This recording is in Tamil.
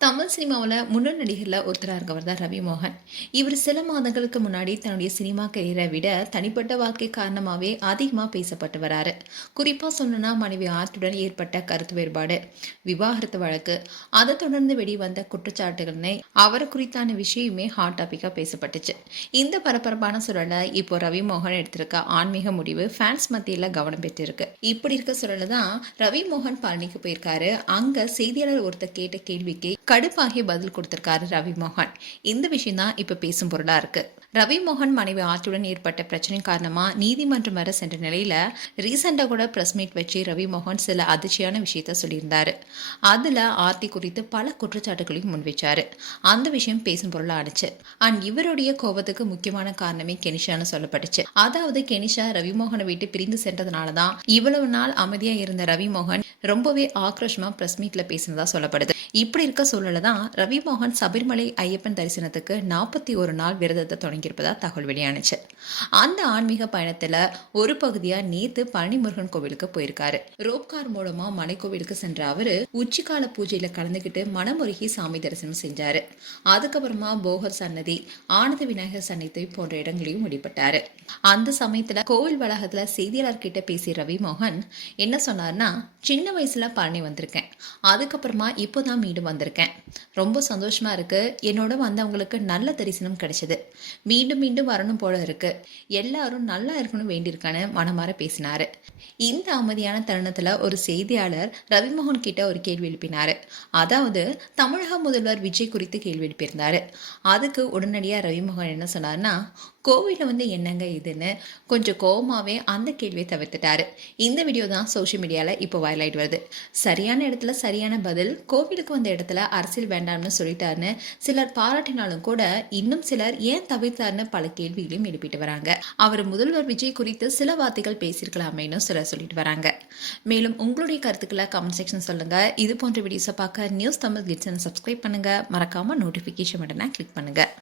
தமிழ் சினிமாவில் முன்னணி நடிகரில் ஒருத்தராக இருக்கவர் தான் ரவி மோகன். இவர் சில மாதங்களுக்கு முன்னாடி தன்னுடைய சினிமா கரியரை விட தனிப்பட்ட வாழ்க்கை காரணமாகவே அதிகமாக பேசப்பட்டு வராரு. குறிப்பாக சொல்லணும்னா மனைவி ஆர்த்தியுடன் ஏற்பட்ட கருத்து வேறுபாடு, விவாகரத்து வழக்கு, அதை தொடர்ந்து வெளிவந்த குற்றச்சாட்டுகள்னு அவரை குறித்தான விஷயமே ஹாட் டாப்பிக்காக பேசப்பட்டுச்சு. இந்த பரபரப்பான சூழலை இப்போ ரவி மோகன் எடுத்திருக்க ஆன்மீக முடிவு ஃபேன்ஸ் மத்தியில் கவனம் பெற்றிருக்கு. இப்படி இருக்க சூழல தான் ரவி மோகன் பழனிக்கு போயிருக்காரு. அங்க செய்தியாளர் ஒருத்தர் கேட்ட கேள்விக்கு கடுப்பாகி பதில் கொடுத்திருக்காரு ரவி மோகன். இந்த விஷயம் தான் இப்ப பேசும் பொருளா இருக்கு. ரவி மோகன் மனைவி ஆர்த்தியுடன் ஏற்பட்ட பிரச்சனை காரணமா நீதிமன்றம் வர சென்ற நிலையில ரீசெண்டா கூட பிரஸ் மீட் வச்சு ரவி மோகன் சில அதிர்ச்சியான விஷயத்த சொல்லியிருந்தாரு. அதுல ஆர்த்தி குறித்து பல குற்றச்சாட்டுகளையும் முன்வைச்சாரு. அந்த விஷயம் பேசும் பொருளா ஆனிச்சு. அண்ட் இவருடைய கோபத்துக்கு முக்கியமான காரணமே கெனிஷான்னு சொல்லப்பட்டுச்சு. அதாவது கெனிஷா ரவி மோகனை விட்டு பிரிந்து சென்றதுனாலதான் இவ்வளவு நாள் அமைதியா இருந்த ரவி மோகன் ரொம்பவே ஆக்ரோஷமா பிரஸ் மீட்ல பேசினதா சொல்லப்படுது. இப்படி இருக்க சூழல தான் ரவி மோகன் சபரிமலை ஐயப்பன் தரிசனத்துக்கு 41 நாள் விரதத்தை தொடங்கியிருப்பதா தகவல் வெளியானுச்சு. அந்த ஆன்மீக பயணத்துல ஒரு பகுதியா நேத்து பழனி முருகன் கோவிலுக்கு போயிருக்காரு. ரோப்கார் மூலமா மலைக்கோவிலுக்கு சென்ற அவரு உச்சிக்கால பூஜையில கலந்துகிட்டு மனமுருகி சாமி தரிசனம் செஞ்சாரு. அதுக்கப்புறமா போகர் சன்னதி, ஆனந்த விநாயகர் சன்னதி போன்ற இடங்களையும் வழிபட்டாரு. அந்த சமயத்துல கோவில் வளாகத்துல செய்தியாளர் கிட்ட பேசிய ரவி மோகன் என்ன சொன்னார்னா, சின்ன வயசுல பழனி வந்திருக்கேன், அதுக்கப்புறமா இப்போதான் மீண்டும் வந்திருக்கேன். ரொம்ப சந்தோஷமா இருக்கு. என்னோட வந்தவங்களுக்கு நல்ல தரிசனம் கிடைச்சது. மீண்டும் மீண்டும் வரணும் போல இருக்கு. எல்லாரும் நல்லா இருக்கணும் வேண்டியிருக்கான்னு மனமாற பேசினாரு. இந்த அமைதியான தருணத்துல ஒரு செய்தியாளர் ரவிமோகன் கிட்ட ஒரு கேள்வி எழுப்பினாரு. அதாவது தமிழக முதல்வர் விஜய் குறித்து கேள்வி எழுப்பியிருந்தாரு. அதுக்கு உடனடியா ரவிமோகன் என்ன சொன்னார்னா, கோவில என்னங்க இதுன்னு கொஞ்சம் கோபமாவே அந்த கேள்வியை தவிர்த்துட்டாரு. இந்த வீடியோ தான் சோசியல் மீடியால இப்போ வைரல் ஆயிட்டு வருது. சரியான இடத்துல சரியான பதில், கோவிலுக்கு வந்த இடத்துல அரசியல் வேண்டாம்னு சொல்லிட்டாருன்னு சிலர் பாராட்டினாலும் கூட இன்னும் சிலர் ஏன் தவிர்த்தாருன்னு பல கேள்விகளையும் எழுப்பிட்டு வராங்க. அவர் முதல்வர் விஜய் குறித்து சில வார்த்தைகள் பேசியிருக்கலாமேன்னு சிலர் சொல்லிட்டு வராங்க. மேலும் உங்களுடைய கருத்துக்களை கமெண்ட் செக்ஷன் சொல்லுங்க. இது போன்ற வீடியோஸை பார்க்க நியூஸ் தமிழ் கிட்ஸ் சப்ஸ்கிரைப் பண்ணுங்க. மறக்காம நோட்டிபிகேஷன் பட்டனை கிளிக் பண்ணுங்க.